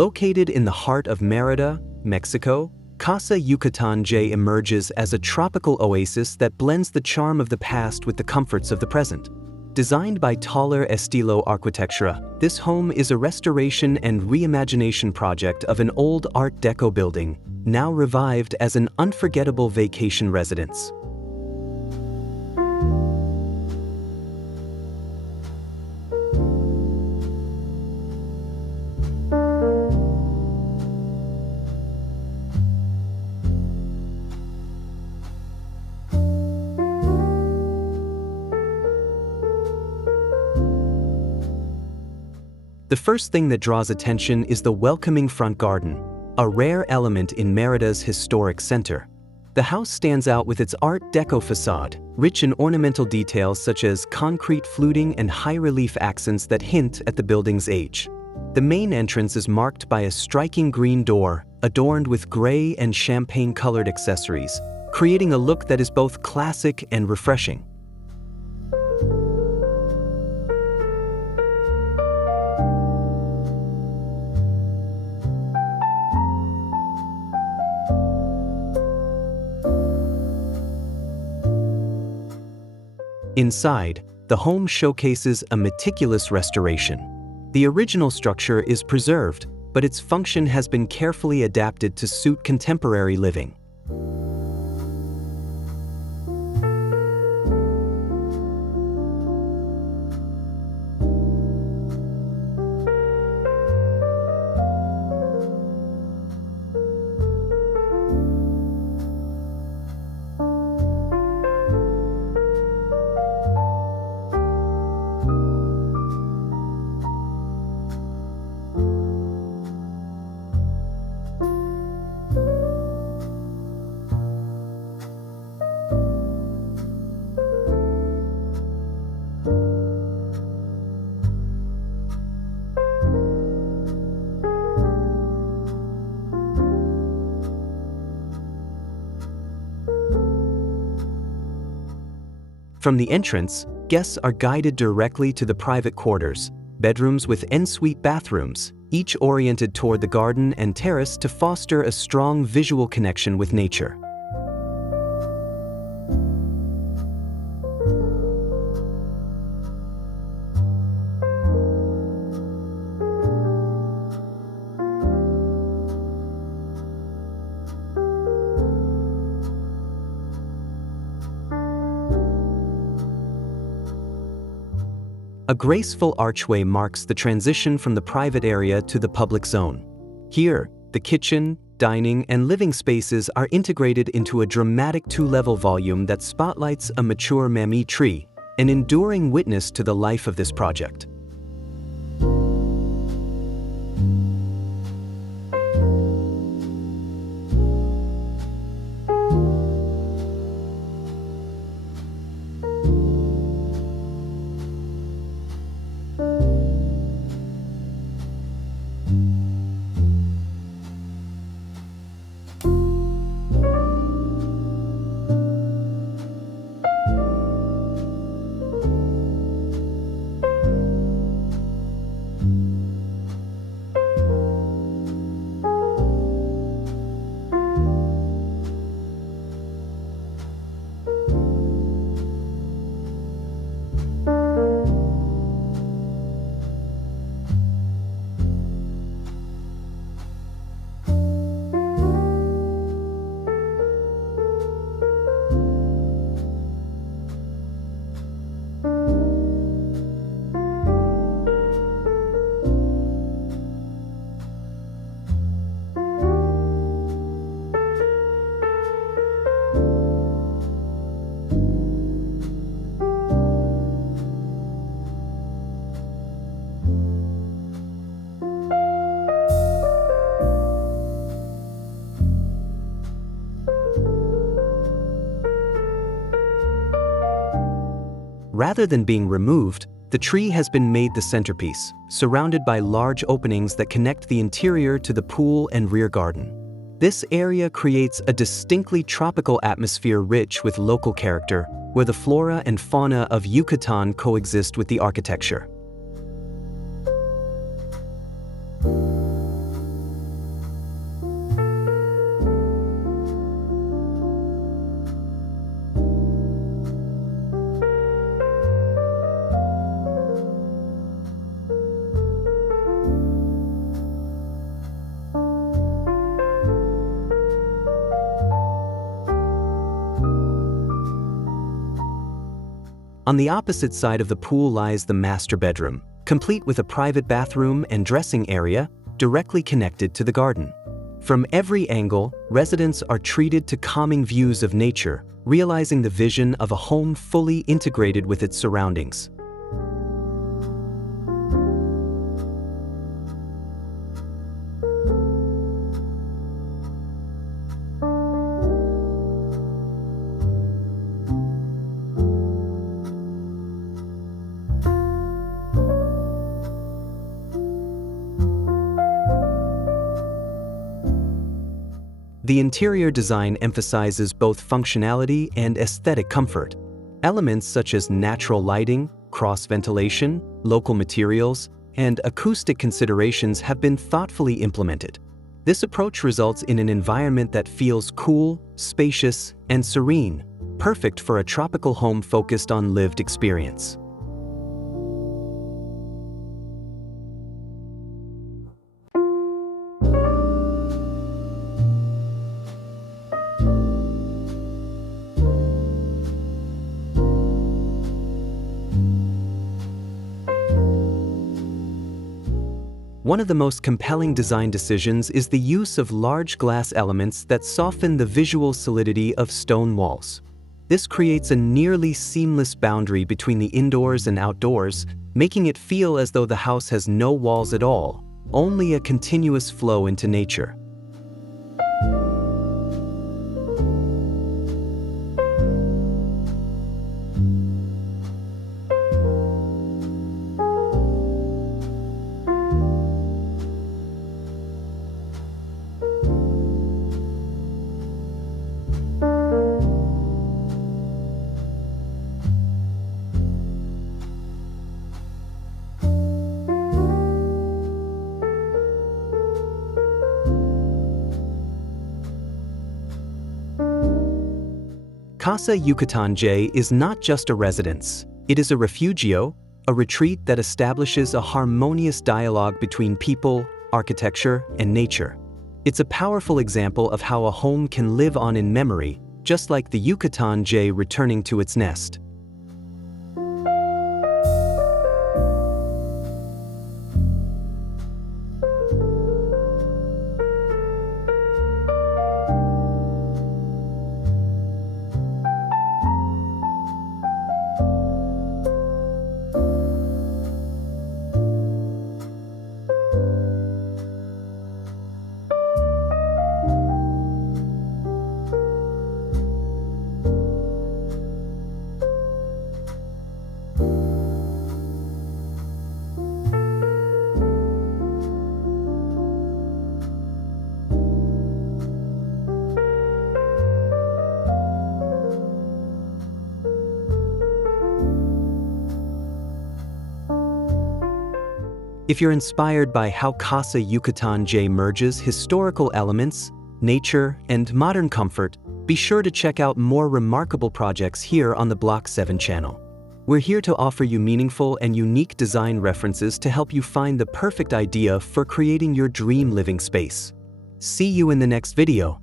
Located in the heart of Mérida, Mexico, Casa Yucatán Jay emerges as a tropical oasis that blends the charm of the past with the comforts of the present. Designed by Taller Estilo Arquitectura, this home is a restoration and reimagination project of an old Art Deco building, now revived as an unforgettable vacation residence. The first thing that draws attention is the welcoming front garden, a rare element in Mérida's historic center. The house stands out with its Art Deco facade, rich in ornamental details such as concrete fluting and high-relief accents that hint at the building's age. The main entrance is marked by a striking green door, adorned with gray and champagne-colored accessories, creating a look that is both classic and refreshing. Inside, the home showcases a meticulous restoration. The original structure is preserved, but its function has been carefully adapted to suit contemporary living. From the entrance, guests are guided directly to the private quarters, bedrooms with ensuite bathrooms, each oriented toward the garden and terrace to foster a strong visual connection with nature. A graceful archway marks the transition from the private area to the public zone. Here, the kitchen, dining, and living spaces are integrated into a dramatic two-level volume that spotlights a mature Mamey tree, an enduring witness to the life of this project. Rather than being removed, the tree has been made the centerpiece, surrounded by large openings that connect the interior to the pool and rear garden. This area creates a distinctly tropical atmosphere rich with local character, where the flora and fauna of Yucatan coexist with the architecture. On the opposite side of the pool lies the master bedroom, complete with a private bathroom and dressing area directly connected to the garden. From every angle, residents are treated to calming views of nature, realizing the vision of a home fully integrated with its surroundings. The interior design emphasizes both functionality and aesthetic comfort. Elements such as natural lighting, cross ventilation, local materials, and acoustic considerations have been thoughtfully implemented. This approach results in an environment that feels cool, spacious, and serene, perfect for a tropical home focused on lived experience. One of the most compelling design decisions is the use of large glass elements that soften the visual solidity of stone walls. This creates a nearly seamless boundary between the indoors and outdoors, making it feel as though the house has no walls at all, only a continuous flow into nature. Casa Yucatán Jay is not just a residence. It is a refugio, a retreat that establishes a harmonious dialogue between people, architecture, and nature. It's a powerful example of how a home can live on in memory, just like the Yucatán Jay returning to its nest. If you're inspired by how Casa Yucatán Jay merges historical elements, nature, and modern comfort, be sure to check out more remarkable projects here on the Block 7 channel. We're here to offer you meaningful and unique design references to help you find the perfect idea for creating your dream living space. See you in the next video.